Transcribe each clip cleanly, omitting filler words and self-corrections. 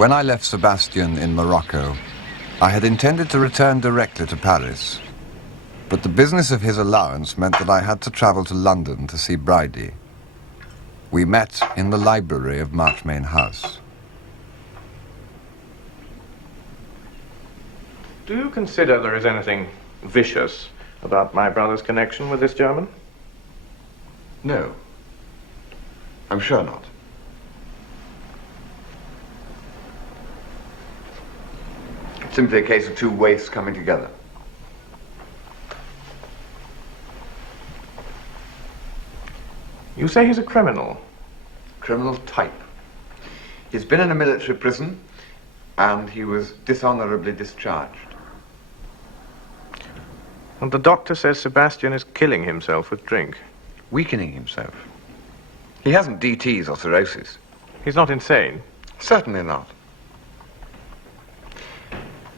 When I left Sebastian in Morocco, I had intended to return directly to Paris, but the business of his allowance meant that I had to travel to London to see Bridie. We met in the library of Marchmain House. Do you consider there is anything vicious about my brother's connection with this German? No. I'm sure not. It's simply a case of two waifs coming together. You say he's a criminal? Criminal type. He's been in a military prison, and he was dishonorably discharged. And the doctor says Sebastian is killing himself with drink. Weakening himself. He hasn't DTs or cirrhosis. He's not insane? Certainly not.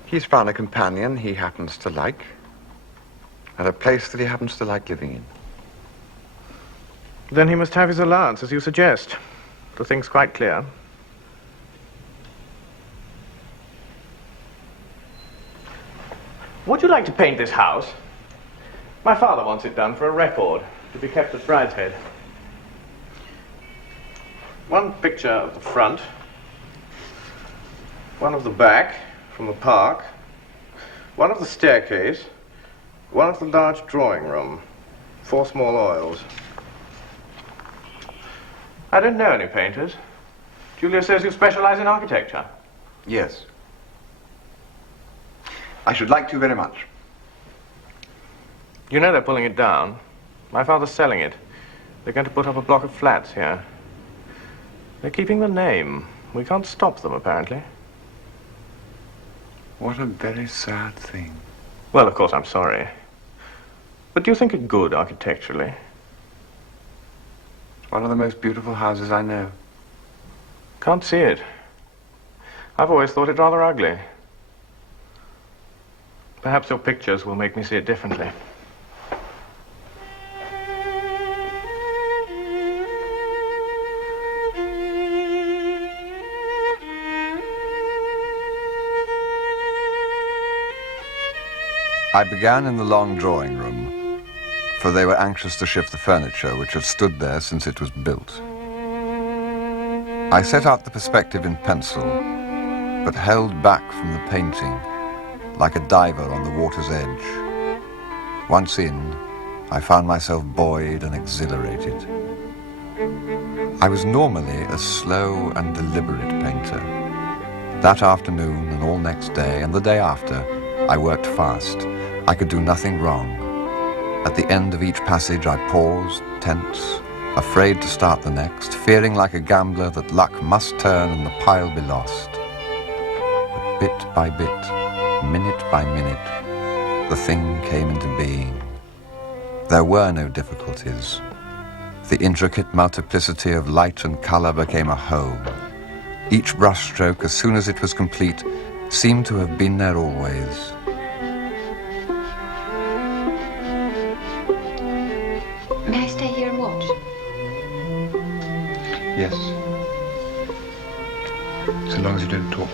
He's found a companion he happens to like, and a place that he happens to like living in. Then he must have his allowance, as you suggest. The thing's quite clear. Would you like to paint this house? My father wants it done for a record, to be kept at Brideshead. One picture of the front, one of the back, from the park, one of the staircase, one of the large drawing room, 4 small oils. I don't know any painters. Julia says you specialize in architecture. Yes. I should like to very much. You know they're pulling it down. My father's selling it. They're going to put up a block of flats here. They're keeping the name. We can't stop them, apparently. What a very sad thing. Well, of course, I'm sorry. But do you think it good architecturally? It's one of the most beautiful houses I know. Can't see it. I've always thought it rather ugly. Perhaps your pictures will make me see it differently. I began in the long drawing room, for they were anxious to shift the furniture which had stood there since it was built. I set out the perspective in pencil, but held back from the painting, like a diver on the water's edge. Once in, I found myself buoyed and exhilarated. I was normally a slow and deliberate painter. That afternoon and all next day and the day after, I worked fast. I could do nothing wrong. At the end of each passage, I paused, tense, afraid to start the next, fearing like a gambler that luck must turn and the pile be lost. But bit by bit, minute by minute, the thing came into being. There were no difficulties. The intricate multiplicity of light and color became a whole. Each brushstroke, as soon as it was complete, seemed to have been there always. May I stay here and watch? Yes. So long as you don't talk.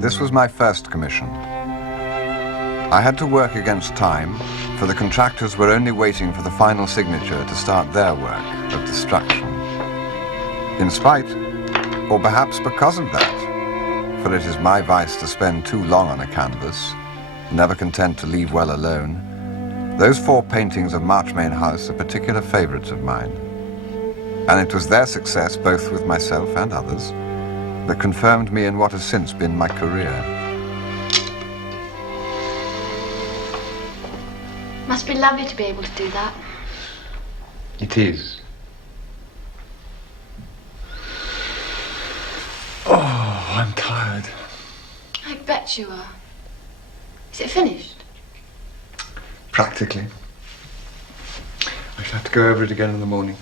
This was my first commission. I had to work against time, for the contractors were only waiting for the final signature to start their work of destruction. In spite, or perhaps because of that, for it is my vice to spend too long on a canvas, never content to leave well alone, those 4 paintings of Marchmain House are particular favorites of mine. And it was their success, both with myself and others, that confirmed me in what has since been my career. Must be lovely to be able to do that. It is. bet you are. Is it finished? Practically. I shall have to go over it again in the morning.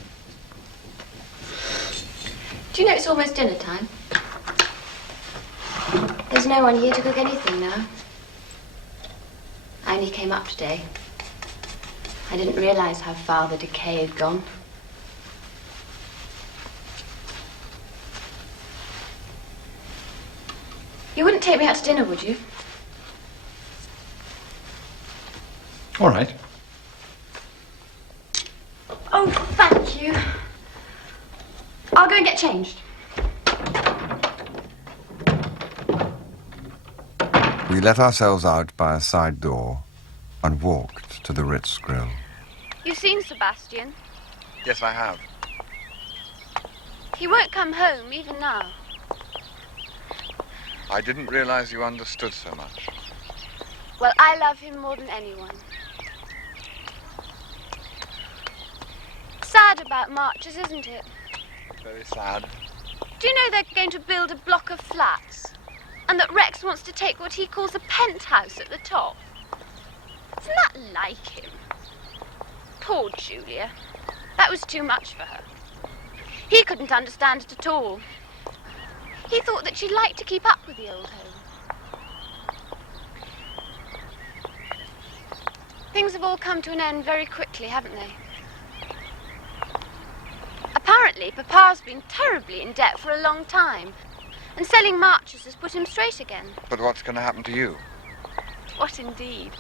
Do you know it's almost dinner time? There's no one here to cook anything now. I only came up today. I didn't realise how far the decay had gone. You wouldn't take me out to dinner, would you? All right. Oh, thank you. I'll go and get changed. We let ourselves out by a side door and walked to the Ritz Grill. You've seen Sebastian? Yes, I have. He won't come home, even now. I didn't realize you understood so much. Well, I love him more than anyone. Sad about Marches, isn't it? Very sad. Do you know they're going to build a block of flats? And that Rex wants to take what he calls a penthouse at the top? Isn't that like him? Poor Julia. That was too much for her. He couldn't understand it at all. He thought that she'd like to keep up with the old home. Things have all come to an end very quickly, haven't they? Apparently, Papa's been terribly in debt for a long time, and selling Marches has put him straight again. But what's going to happen to you? What indeed?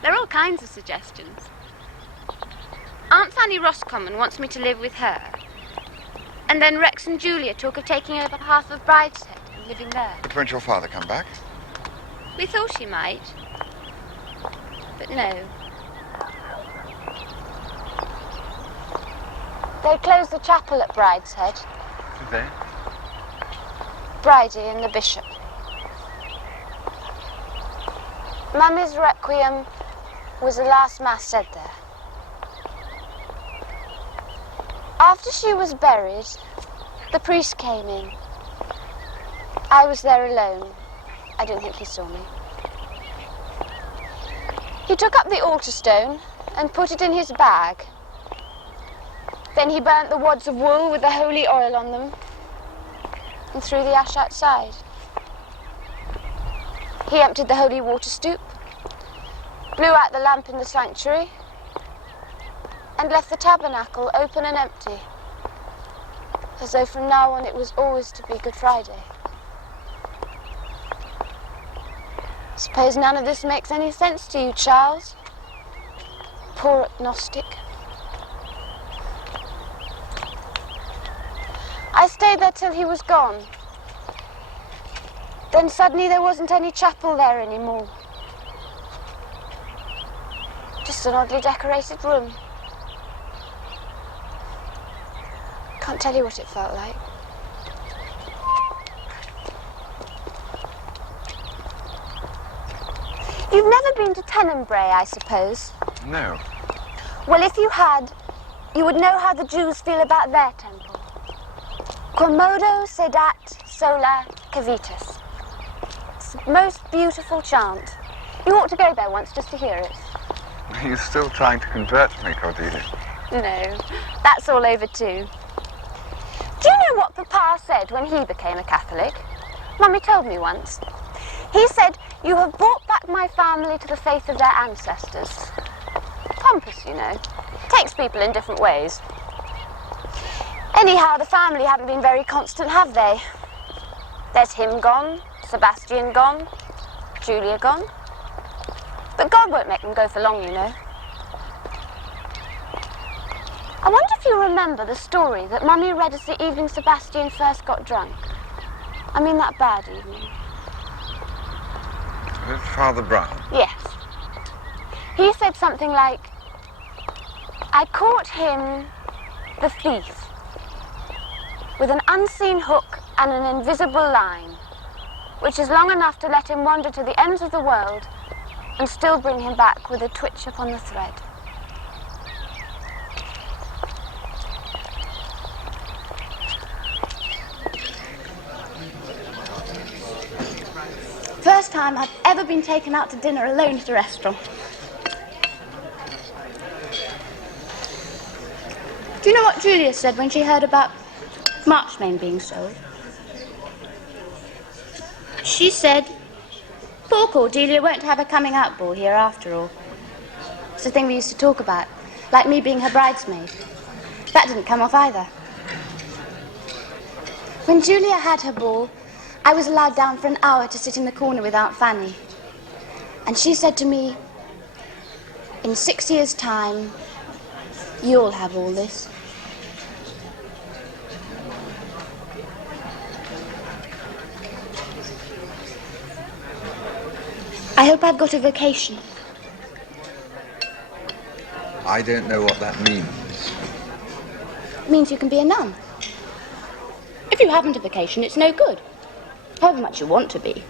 There are all kinds of suggestions. Aunt Fanny Roscommon wants me to live with her. And then Rex and Julia talk of taking over half of Brideshead and living there. But won't your father come back? We thought he might. But no. They closed the chapel at Brideshead. Did they? Bridie and the bishop. Mummy's requiem was the last mass said there. After she was buried, the priest came in. I was there alone. I don't think he saw me. He took up the altar stone and put it in his bag. Then he burnt the wads of wool with the holy oil on them and threw the ash outside. He emptied the holy water stoup, blew out the lamp in the sanctuary, and left the tabernacle open and empty, as though from now on it was always to be Good Friday. Suppose none of this makes any sense to you, Charles? Poor agnostic. I stayed there till he was gone. Then suddenly there wasn't any chapel there anymore. Just an oddly decorated room. Can't tell you what it felt like. You've never been to Tenebrae, I suppose? No. Well, if you had, you would know how the Jews feel about their temple. Quomodo sedat sola cavitas. It's the most beautiful chant. You ought to go there once just to hear it. Are you still trying to convert me, Cordelia? No, that's all over too. Do you know what Papa said when he became a Catholic? Mummy told me once. He said, "You have brought back my family to the faith of their ancestors." Pompous, you know. Takes people in different ways. Anyhow, the family haven't been very constant, have they? There's him gone, Sebastian gone, Julia gone. But God won't make them go for long, you know. I wonder if you remember the story that Mummy read us the evening Sebastian first got drunk. I mean that bad evening. With Father Brown? Yes. He said something like, "I caught him, the thief, with an unseen hook and an invisible line, which is long enough to let him wander to the ends of the world and still bring him back with a twitch upon the thread." first time I've ever been taken out to dinner alone at a restaurant. Do you know what Julia said when she heard about Marchmain being sold? She said, poor Cordelia won't have a coming out ball here after all. It's the thing we used to talk about, like me being her bridesmaid. That didn't come off either. When Julia had her ball, I was allowed down for an hour to sit in the corner with Aunt Fanny. And she said to me, in 6 years' time, you'll have all this. I hope I've got a vocation. I don't know what that means. It means you can be a nun. If you haven't a vocation, it's no good, however much you want to be.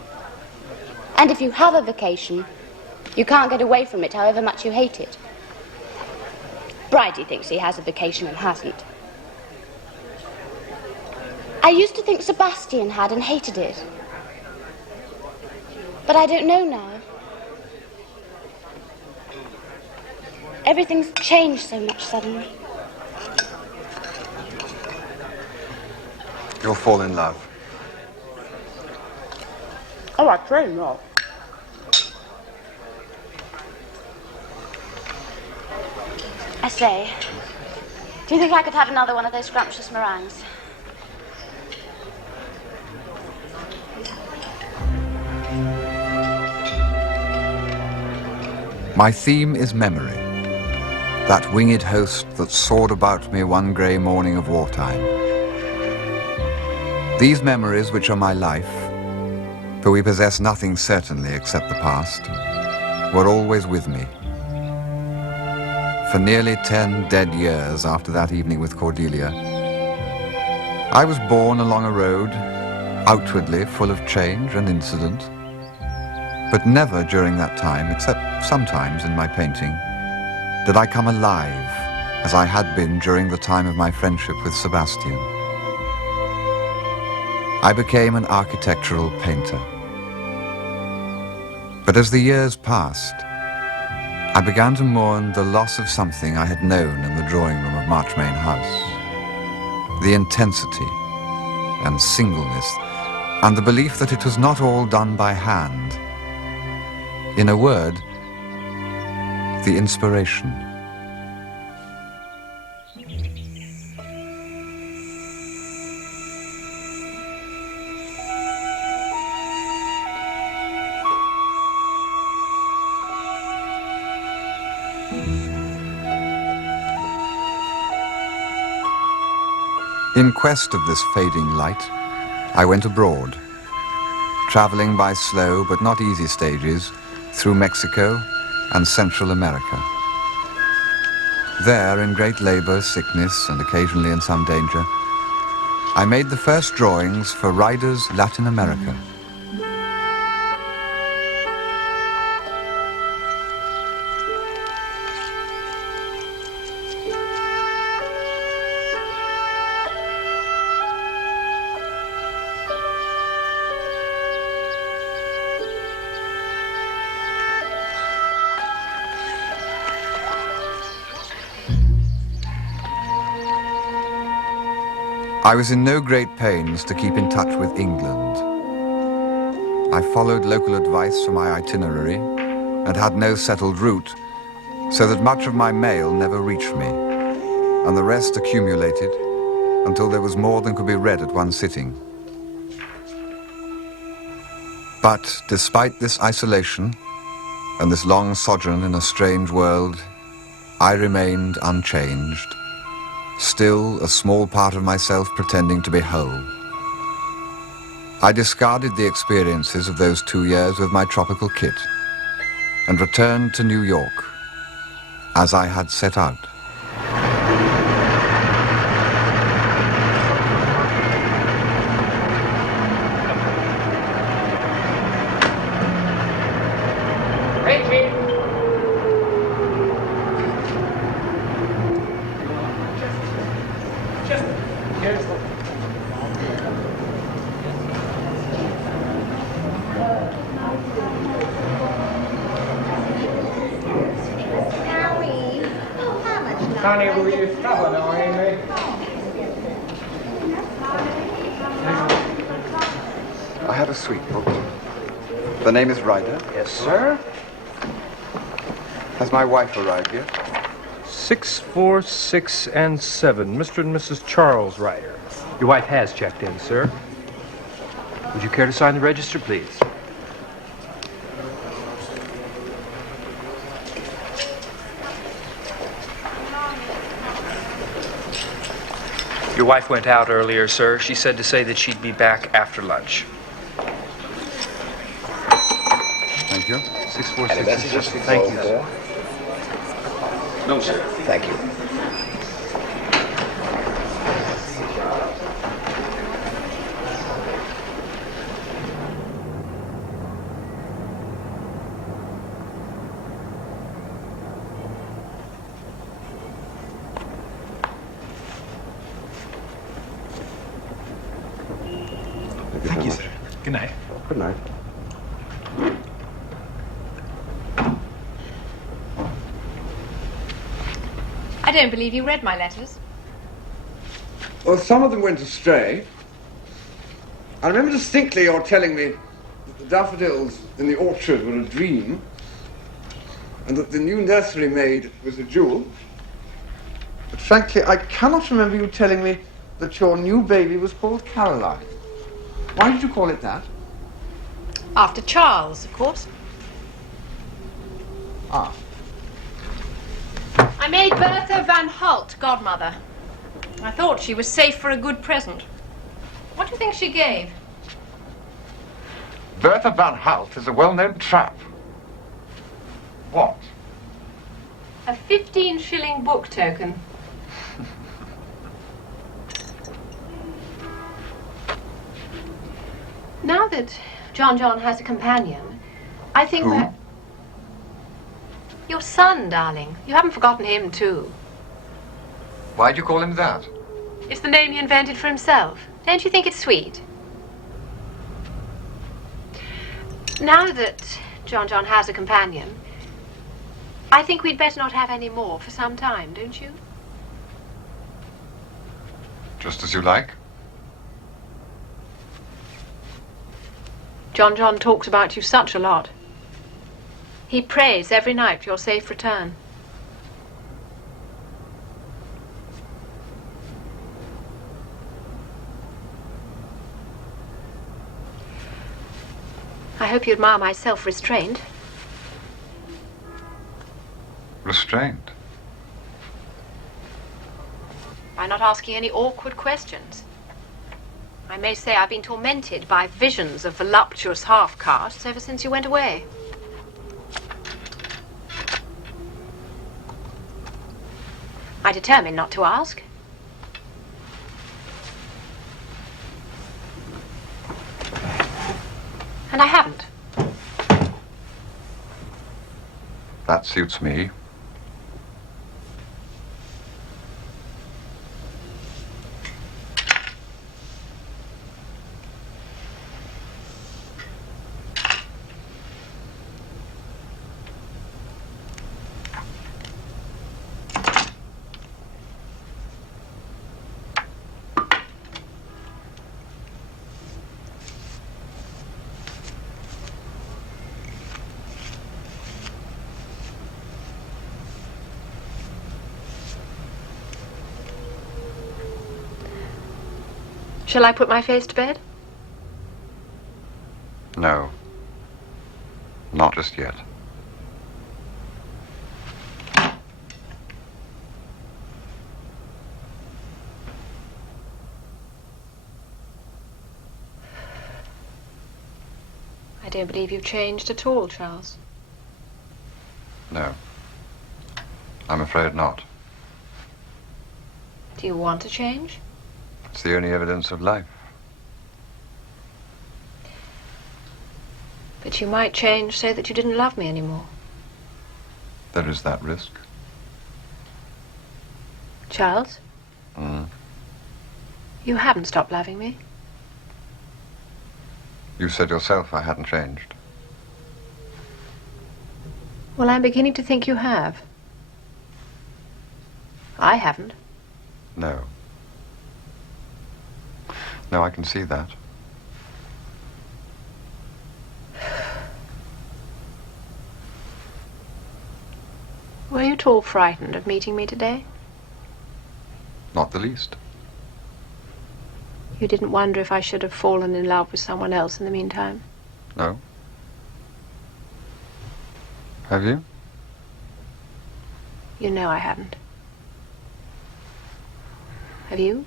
And if you have a vocation, you can't get away from it, however much you hate it. Bridie thinks he has a vocation and hasn't. I used to think Sebastian had and hated it. But I don't know now. Everything's changed so much suddenly. You'll fall in love. Oh, I pray not. I say, do you think I could have another one of those scrumptious meringues? My theme is memory, that winged host that soared about me one grey morning of wartime. These memories, which are my life, for we possess nothing certainly except the past, were always with me. For nearly 10 dead years after that evening with Cordelia, I was borne along a road, outwardly full of change and incident, but never during that time, except sometimes in my painting, did I come alive as I had been during the time of my friendship with Sebastian. I became an architectural painter. But as the years passed, I began to mourn the loss of something I had known in the drawing room of Marchmain House. The intensity and singleness and the belief that it was not all done by hand. In a word, the inspiration. In quest of this fading light, I went abroad, traveling by slow but not easy stages through Mexico and Central America. There, in great labor, sickness, and occasionally in some danger, I made the first drawings for Riders Latin America. I was in no great pains to keep in touch with England. I followed local advice for my itinerary and had no settled route, so that much of my mail never reached me, and the rest accumulated until there was more than could be read at one sitting. But despite this isolation and this long sojourn in a strange world, I remained unchanged. Still a small part of myself pretending to be whole. I discarded the experiences of those 2 years with my tropical kit and returned to New York as I had set out. Can't even read your stuff now, Amy. I had a suite booked. The name is Ryder. Yes, sir. Has my wife arrived yet? 6, 4, 6, and 7. Mr. and Mrs. Charles Ryder. Your wife has checked in, sir. Would you care to sign the register, please? Your wife went out earlier, sir. She said to say that she'd be back after lunch. Thank you. 6, 4, Any 6, messages? Thank you, sir. No, sir. Thank you. Thank you, sir. Good night. Good night. I don't believe you read my letters. Well, some of them went astray. I remember distinctly your telling me that the daffodils in the orchard were a dream, and that the new nursery maid was a jewel. But frankly, I cannot remember you telling me that your new baby was called Caroline. Why did you call it that? After Charles, of course. Ah. I made Bertha Van Holt godmother. I thought she was safe for a good present. What do you think she gave? Bertha Van Holt is a well-known trap. What? A 15-shilling book token. Now that John has a companion, I think Who? Your son, darling. You haven't forgotten him, too. Why'd you call him that? It's the name he invented for himself. Don't you think it's sweet? Now that John has a companion, I think we'd better not have any more for some time, don't you? Just as you like. John talks about you such a lot. He prays every night for your safe return. I hope you admire my self-restraint. Restrained. By not asking any awkward questions. I may say I've been tormented by visions of voluptuous half-castes ever since you went away. I determined not to ask. And I haven't. That suits me. Shall I put my face to bed? No. Not just yet. I don't believe you've changed at all, Charles. No. I'm afraid not. Do you want to change? It's the only evidence of life. But you might change so that you didn't love me anymore. There is that risk. Charles? You haven't stopped loving me. You said yourself I hadn't changed. Well, I'm beginning to think you have. I haven't. No. No, I can see that. Were you at all frightened of meeting me today? Not the least. You didn't wonder if I should have fallen in love with someone else in the meantime? No. Have you? You know I haven't. Have you?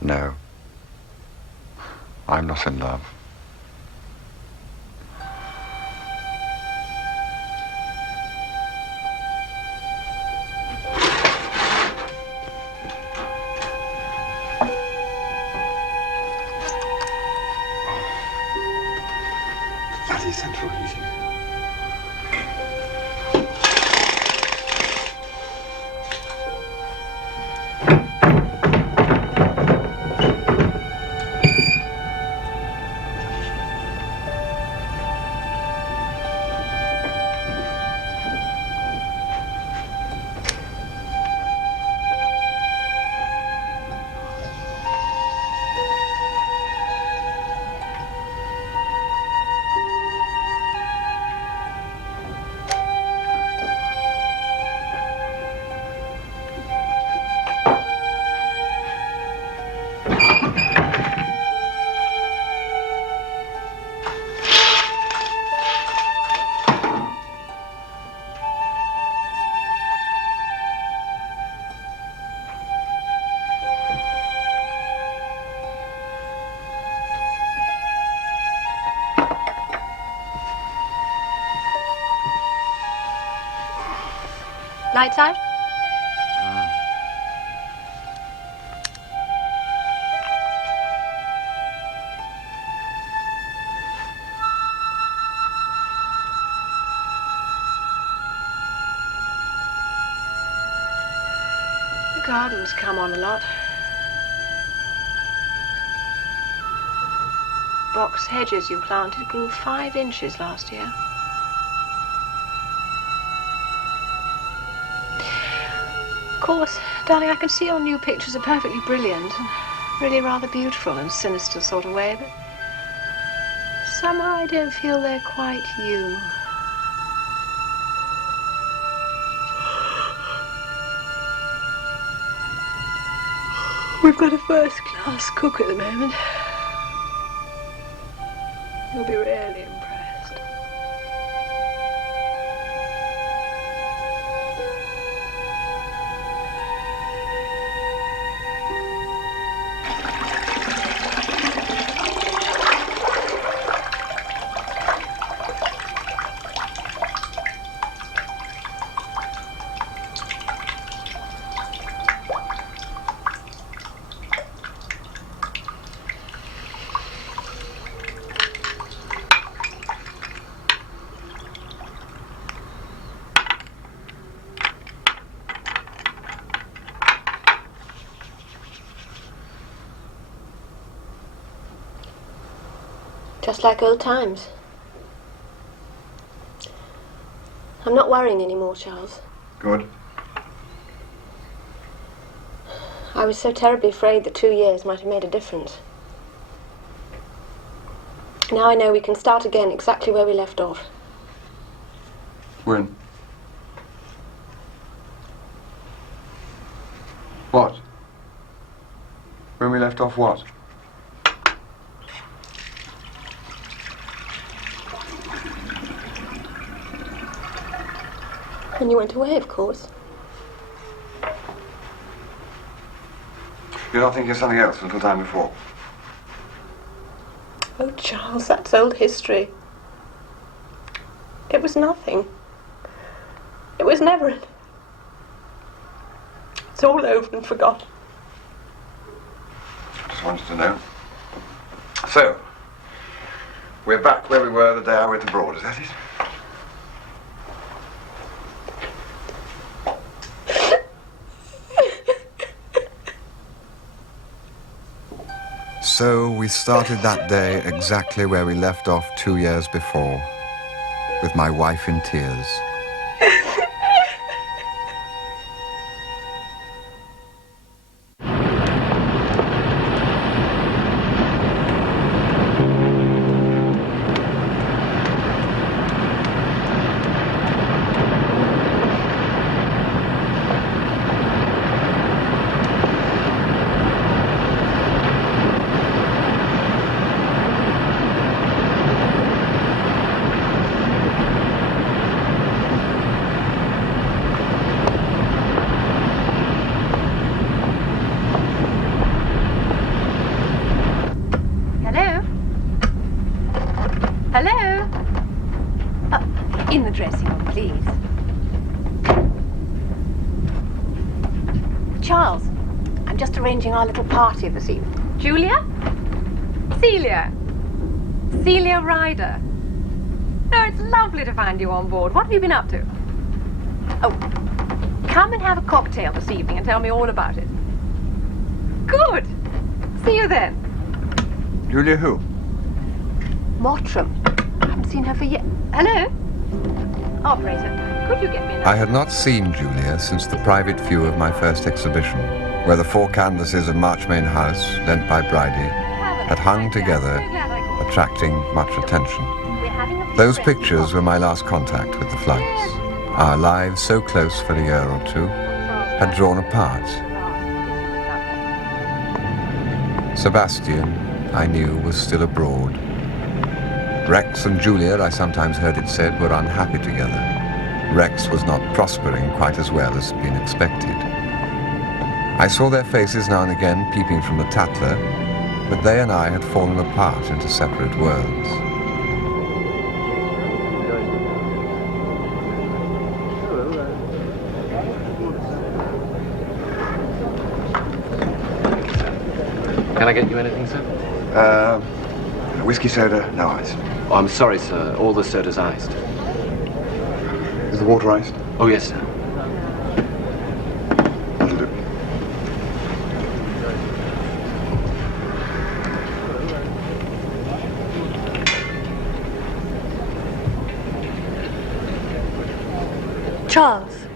No. I'm not in love. Bloody central heating. Lights out? The garden's come on a lot. Box hedges you planted grew 5 inches last year. Of course, darling, I can see your new pictures are perfectly brilliant and really rather beautiful in a sinister sort of way, but somehow I don't feel they're quite you. We've got a first-class cook at the moment. You'll be really impressed. Just like old times. I'm not worrying anymore, Charles. Good. I was so terribly afraid that 2 years might have made a difference. Now I know we can start again exactly where we left off. When? What? When we left off what? When you went away, of course. You're not thinking of something else until time before? Oh, Charles, that's old history. It was nothing. It was never... It's all over and forgotten. I just wanted to know. So, we're back where we were the day I went abroad, is that it? So we started that day exactly where we left off 2 years before, with my wife in tears. Hello? In the dressing room, please. Charles, I'm just arranging our little party this evening. Julia? Celia? Celia Ryder. Oh, it's lovely to find you on board. What have you been up to? Oh, come and have a cocktail this evening and tell me all about it. Good. See you then. Julia who? Mottram. I haven't seen her for years. Hello? Operator, could you get me another? I had not seen Julia since the private view of my first exhibition, where the 4 canvases of Marchmain House, lent by Bridie, had hung together, attracting much attention. Those pictures were my last contact with the Floods. Our lives, so close for a year or two, had drawn apart. Sebastian, I knew, was still abroad. Rex and Julia, I sometimes heard it said, were unhappy together. Rex was not prospering quite as well as had been expected. I saw their faces now and again peeping from the Tatler, but they and I had fallen apart into separate worlds. Can I get you anything, sir? Whiskey soda, no ice. Oh, I'm sorry, sir. All the soda's iced. Is the water iced? Oh, yes, sir. That'll do. Charles,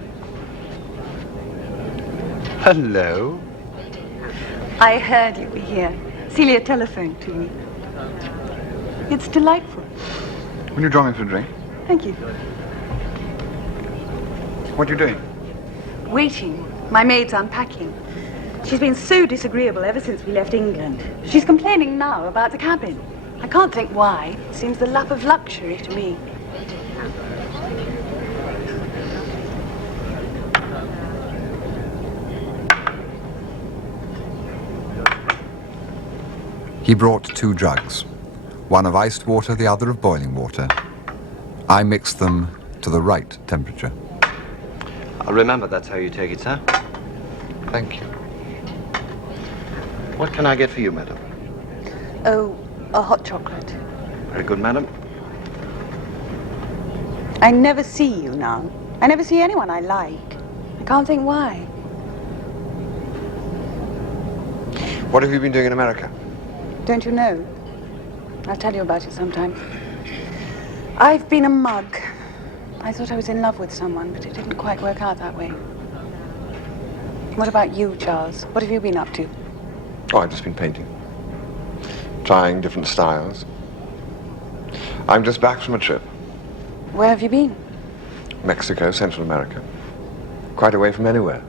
Hello. I heard you were here. Celia telephoned to me. It's delightful. Will you join me for a drink? Thank you. What are you doing? Waiting. My maid's unpacking. She's been so disagreeable ever since we left England. She's complaining now about the cabin. I can't think why. It seems the lap of luxury to me. He brought 2 jugs, one of iced water, the other of boiling water. I mixed them to the right temperature. I'll remember that's how you take it, sir. Thank you. What can I get for you, madam? Oh, a hot chocolate. Very good, madam. I never see you now. I never see anyone I like. I can't think why. What have you been doing in America? Don't you know? I'll tell you about it sometime. I've been a mug. I thought I was in love with someone, but it didn't quite work out that way. What about you, Charles? What have you been up to? Oh, I've just been painting. Trying different styles. I'm just back from a trip. Where have you been? Mexico, Central America. Quite away from anywhere.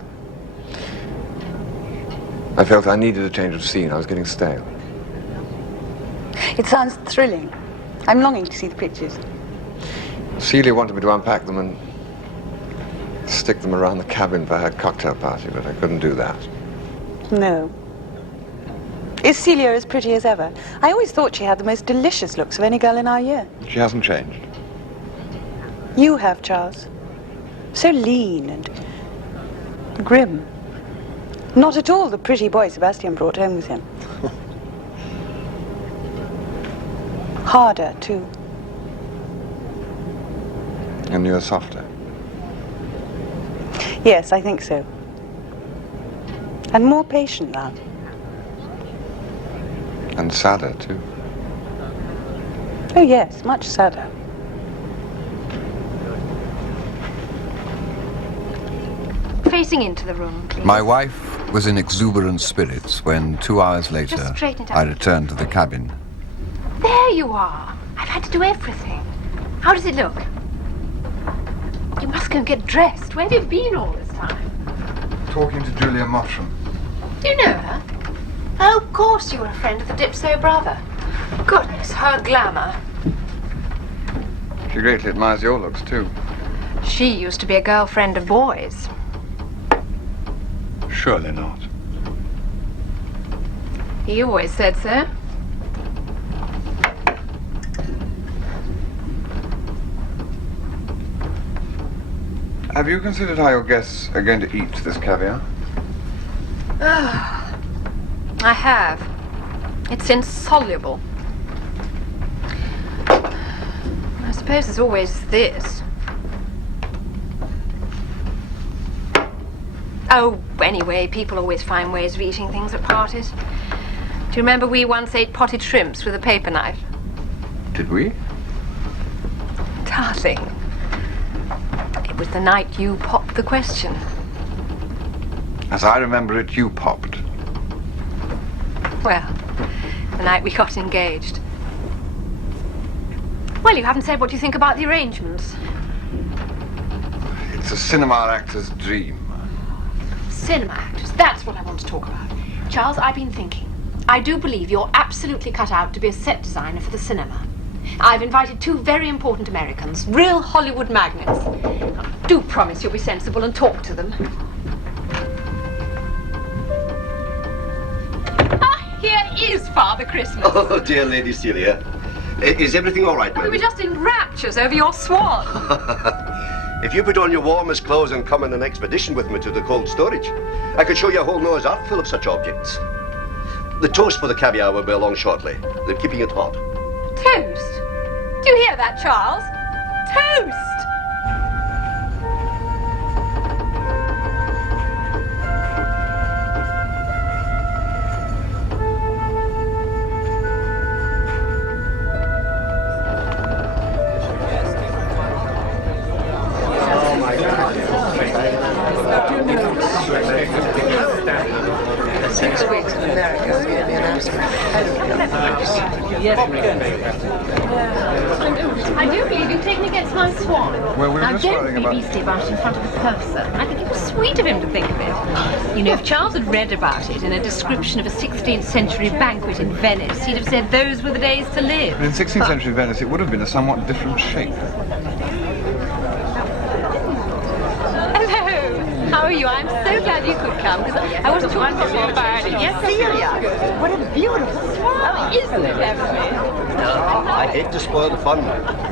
I felt I needed a change of scene. I was getting stale. It sounds thrilling. I'm longing to see the pictures. Celia wanted me to unpack them and stick them around the cabin for her cocktail party, but I couldn't do that. No. Is Celia as pretty as ever? I always thought she had the most delicious looks of any girl in our year. She hasn't changed. You have, Charles. So lean and grim. Not at all the pretty boy Sebastian brought home with him. Harder, too. And you're softer. Yes, I think so. And more patient now. And sadder, too. Oh, yes, much sadder. Facing into the room, please. My wife was in exuberant spirits when 2 hours later Just straighten it up. I returned to the cabin. There you are. I've had to do everything. How does it look? You must go and get dressed. Where have you been all this time? Talking to Julia Mottram. Do you know her? Oh, of course you were a friend of the Dipso brother. Goodness, her glamour. She greatly admires your looks, too. She used to be a girlfriend of boys. Surely not. He always said so. Have you considered how your guests are going to eat this caviar? I have. It's insoluble. I suppose there's always this. Oh, anyway, people always find ways of eating things at parties. Do you remember we once ate potted shrimps with a paper knife? Did we? Darling, it was the night you popped the question. As I remember it, you popped. Well, the night we got engaged. Well, you haven't said what you think about the arrangements. It's a cinema actor's dream. Cinema actors, that's what I want to talk about. Charles, I've been thinking. I do believe you're absolutely cut out to be a set designer for the cinema. I've invited 2 very important Americans, real Hollywood magnets. Now, do promise you'll be sensible and talk to them. Ah, here is Father Christmas. Oh, dear Lady Celia. Is everything all right, We madam? were just in raptures over your swan. If you put on your warmest clothes and come on an expedition with me to the cold storage, I could show you a whole Noah's Ark full of such objects. The toast for the caviar will be along shortly. They're keeping it hot. Toast? Do you hear that, Charles? Toast! I do believe you've taken against my swan. Well, we were Now, just don't worrying be about... beastly about it in front of the purser. I think it was sweet of him to think of it. You know, if Charles had read about it in a description of a 16th century banquet in Venice, he'd have said those were the days to live. But in 16th century Venice, it would have been a somewhat different shape. Hello. How are you? I'm so glad you could come, because I was talking to you about it. Yes, Celia. What a beautiful swan. Isn't it heavenly? I hate to spoil the fun,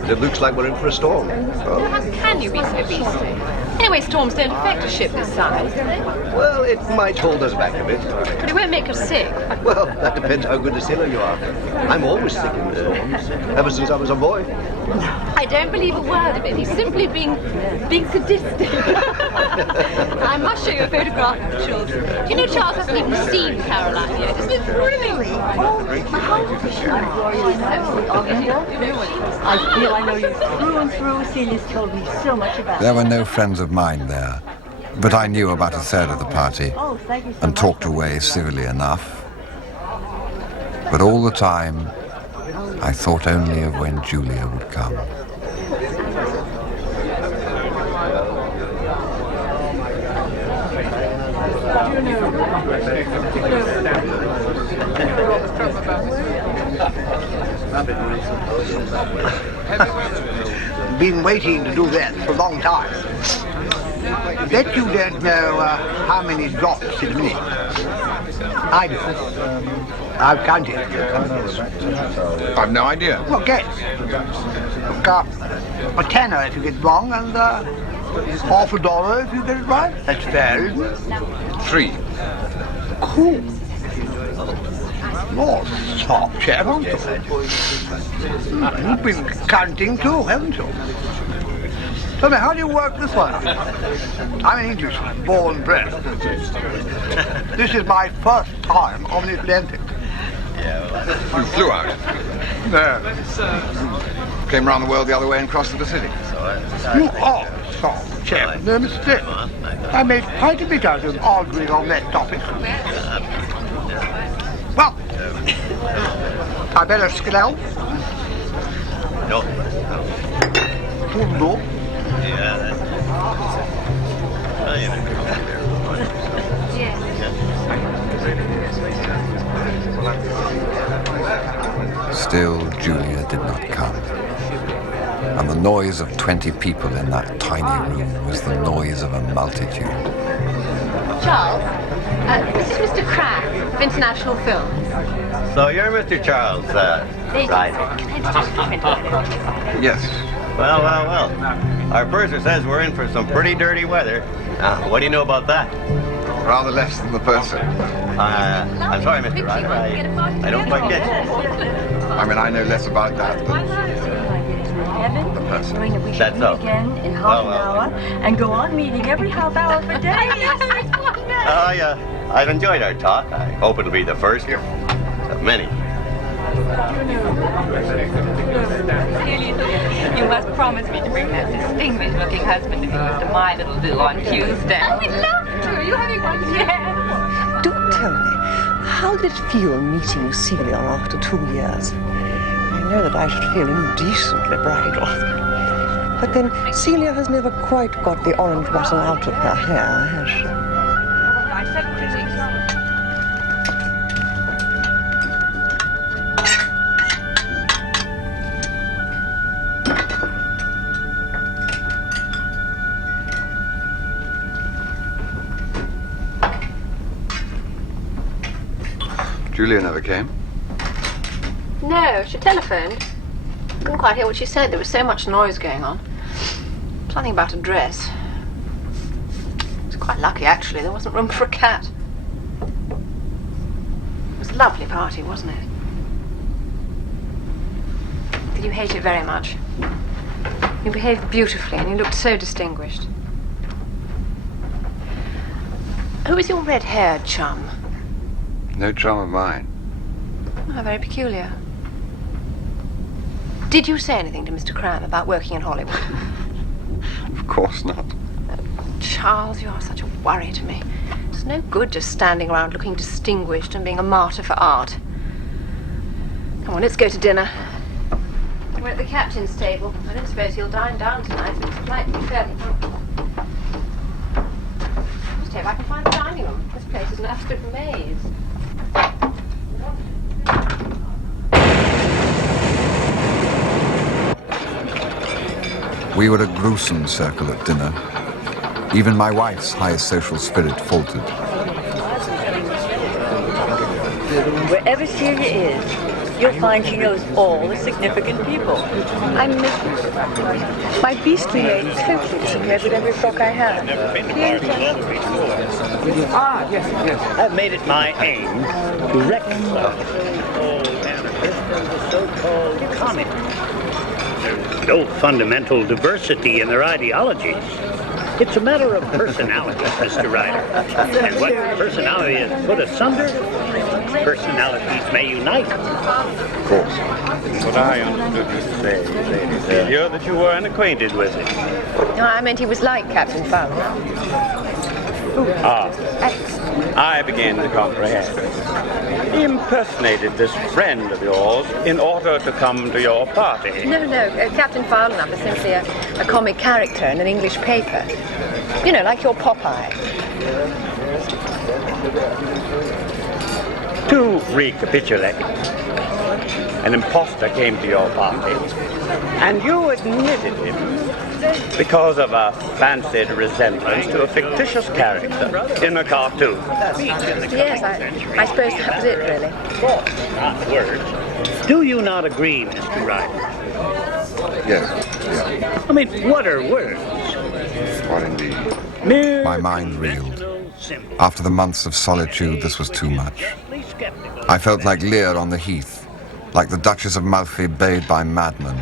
but it looks like we're in for a storm. Oh. How can you be so beastly? Anyway, storms don't affect a ship this size. Well, it might hold us back a bit. But it won't make us sick. Well, that depends how good a sailor you are. I'm always sick in storms, ever since I was a boy. I don't believe a word of it. He's simply being sadistic. I must show you a photograph of the children. Do you know Charles hasn't even seen Caroline yet? Isn't it really? I feel I know you through and through. Celia's told me so much about There were no friends of mine there, but I knew about a third of the party and talked away civilly enough. But all the time, I thought only of when Julia would come. Been waiting to do that for a long time. Bet you don't know how many drops in a minute. I do. I've counted. I've no idea. Well, guess. Look, a tenner if you get it wrong, and half a dollar if you get it right. That's fair, isn't it? 3. Cool. You're sharp chap, aren't you? You've been counting too, haven't you? Tell me, how do you work this one? I'm an Englishman, born and bred. This is my first time on the Atlantic. You flew out. No. Came round the world the other way and crossed the Pacific. You are a sharp chap, no mistake. I made quite a bit out of arguing on that topic. Well, I better skedaddle. No. Toodle-oo. Still, Julia did not come. And the noise of 20 people in that tiny room was the noise of a multitude. Charles, this is Mr. Cragg of International Films. So you're Mr. Charles, right. Yes, Well, well, well. Our purser says we're in for some pretty dirty weather. What do you know about that? Rather less than the purser. I'm sorry, Mr. Ryder. I don't quite get it. I mean, I know less about that than the purser. That's so. Again in half an hour and go on meeting every half hour for days. I've enjoyed our talk. I hope it'll be the first of many. You must promise me to bring that distinguished-looking husband of yours to my little do on Tuesday. I would love to. Are you having one? Yes. Do tell me, how did it feel meeting Celia after 2 years? I know that I should feel indecently bridal. But then Celia has never quite got the orange button out of her hair, has she? I said pretty. Julia never came. No, she telephoned. Couldn't quite hear what she said. There was so much noise going on. Something about a dress. It was quite lucky, actually. There wasn't room for a cat. It was a lovely party, wasn't it? Did you hate it very much? You behaved beautifully and you looked so distinguished. Who is your red-haired chum? No chum of mine. Oh, very peculiar. Did you say anything to Mr. Cram about working in Hollywood? Of course not. Charles, you are such a worry to me. It's no good just standing around looking distinguished and being a martyr for art. Come on, let's go to dinner. We're at the captain's table. I don't suppose he'll dine down tonight. It's likely fairly punctual. Just hope I can find a dining room. This place is an absolute maze. We were a gruesome circle at dinner. Even my wife's high social spirit faltered. Wherever Celia is, you'll find she knows all the significant people. I'm miserable. My beastly maid totally disappeared with every frock I had. Ah, yes. I've made it my aim to reconcile all manifestos of so-called comic. There's no fundamental diversity in their ideologies. It's a matter of personality, Mr. Ryder. And what personality is put asunder, personalities may unite. Of course. What I understood you to say, Lady Celia, that you were unacquainted with it. No, I meant he was like Captain Fowler. Ah, I begin to comprehend. He impersonated this friend of yours in order to come to your party. No, Captain Fowler is simply a comic character in an English paper. You know, like your Popeye. To recapitulate, an imposter came to your party, and you admitted him because of a fancied resemblance to a fictitious character in a cartoon. Yes, I suppose that was it, really. Not words. Do you not agree, Mr. Ryder? Yes. I mean, what are words? What indeed? Mere My mind reeled. After the months of solitude, this was too much. I felt like Lear on the heath, like the Duchess of Malfi bayed by madmen.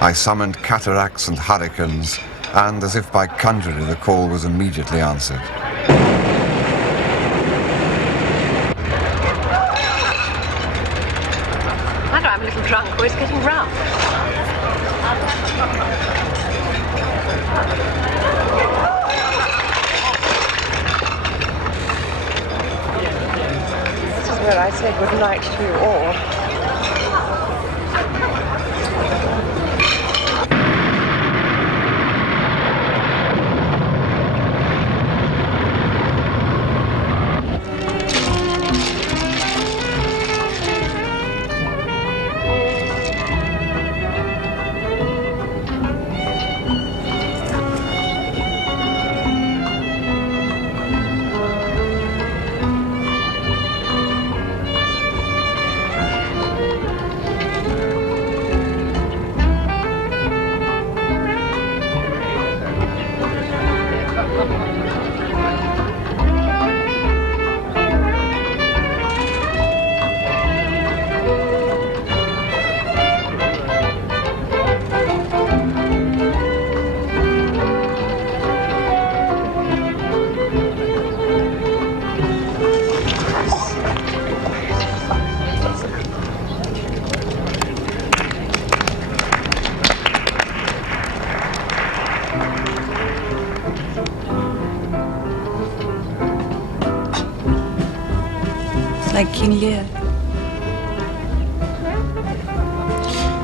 I summoned cataracts and hurricanes, and as if by conjury, the call was immediately answered. Either I'm a little drunk or it's getting rough. This is where I say good night to you all. like King Lear.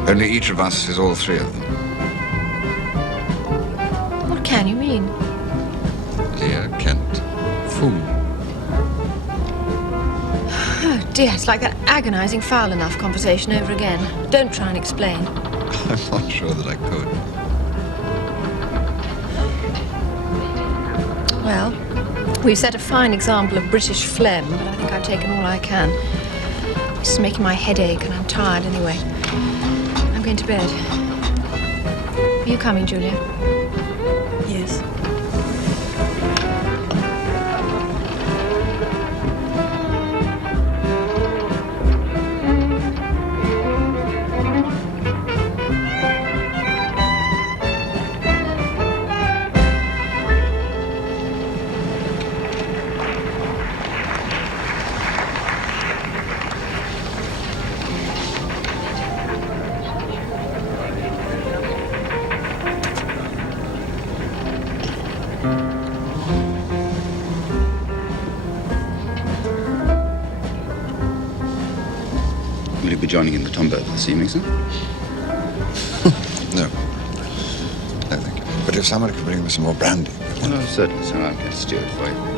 Only each of us is all three of them. What can you mean? Lear, Kent, fool. Oh dear, it's like that agonizing foul enough conversation over again. Don't try and explain. I'm not sure that I could. Well, we've set a fine example of British phlegm, but I think I've taken all I can. It's making my head ache, and I'm tired anyway. I'm going to bed. Are you coming, Julia? Yes. Will you be joining in the tombola this evening, sir? No. No, thank you. But if someone could bring me some more brandy. Oh, certainly, sir. I'll get a steward for you.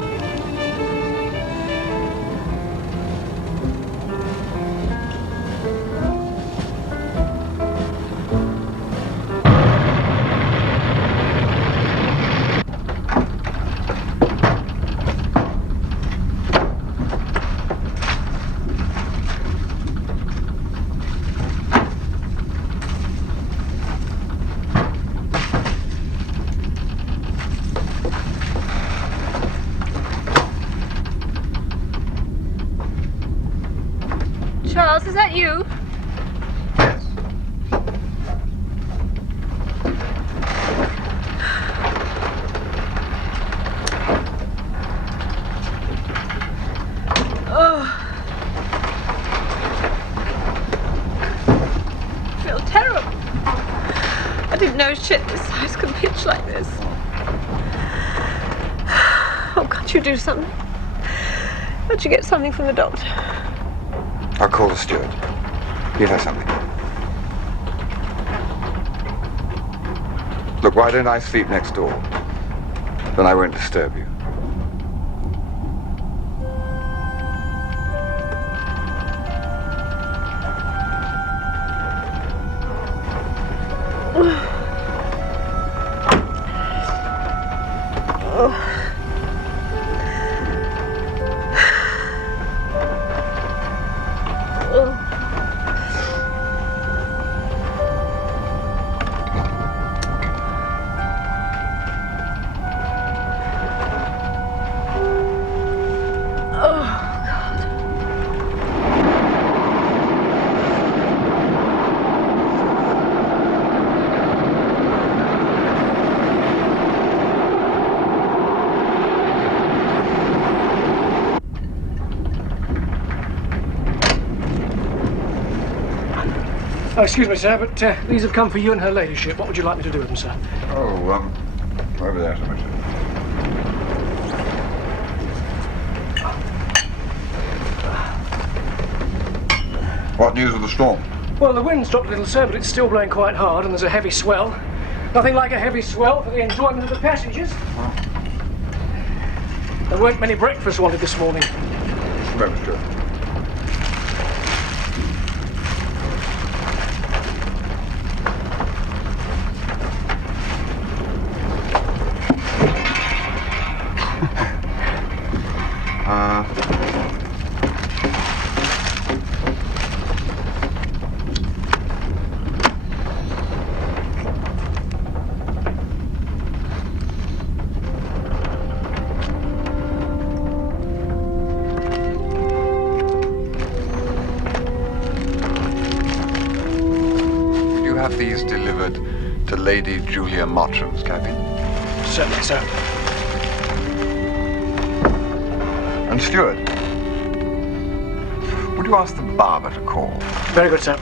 Charles, is that you? Oh. I feel terrible. I didn't know shit this size could pitch like this. Oh, can't you do something? Can't you get something from the doctor? I'll call the steward. Give her something. Look, why don't I sleep next door? Then I won't disturb you. Oh, excuse me, sir, but these have come for you and her ladyship. What would you like me to do with them, sir? Oh, over there, so much. What news of the storm? Well, the wind's dropped a little, sir, but it's still blowing quite hard, and there's a heavy swell. Nothing like a heavy swell for the enjoyment of the passengers. There weren't many breakfasts wanted this morning. Very true. Have these delivered to Lady Julia Mottram's cabin? Certainly, sir. And steward, would you ask the barber to call? Very good, sir.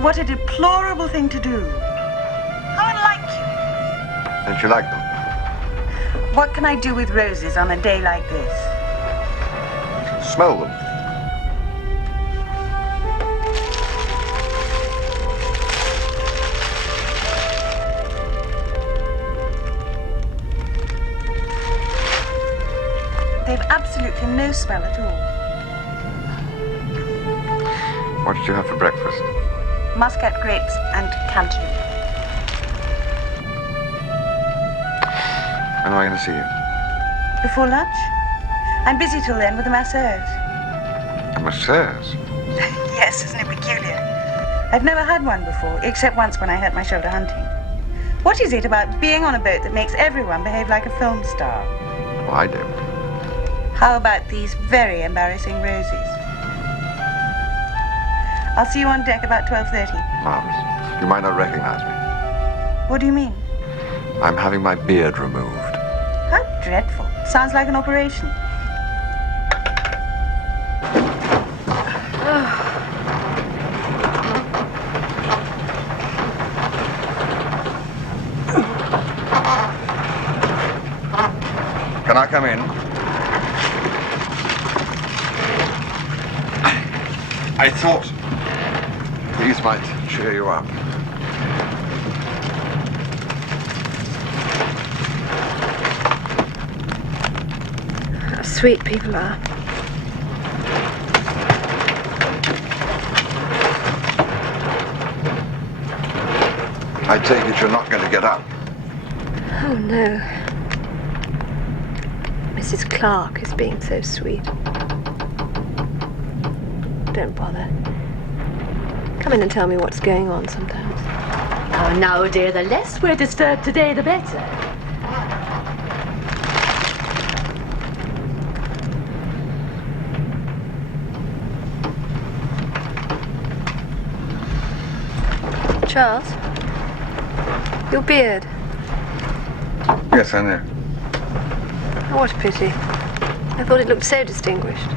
What a deplorable thing to do. How unlike you. Don't you like them? What can I do with roses on a day like this? Smell them. They've absolutely no smell at all. What did you have for breakfast? Muscat grapes and cantaloupe. When am I going to see you? Before lunch? I'm busy till then with a massage. A massage? Yes, isn't it peculiar? I've never had one before, except once when I hurt my shoulder hunting. What is it about being on a boat that makes everyone behave like a film star? Well, I do. How about these very embarrassing roses? I'll see you on deck about 12:30. Marvelous. You might not recognize me. What do you mean? I'm having my beard removed. How dreadful. Sounds like an operation. Can I come in? I thought these might cheer you up. How sweet people are. I take it you're not going to get up. Oh, no. Mrs. Clark is being so sweet. Don't bother. Come in and tell me what's going on sometimes. Oh, no, dear, the less we're disturbed today, the better. Charles? Your beard. Yes, I know. Oh, what a pity. I thought it looked so distinguished.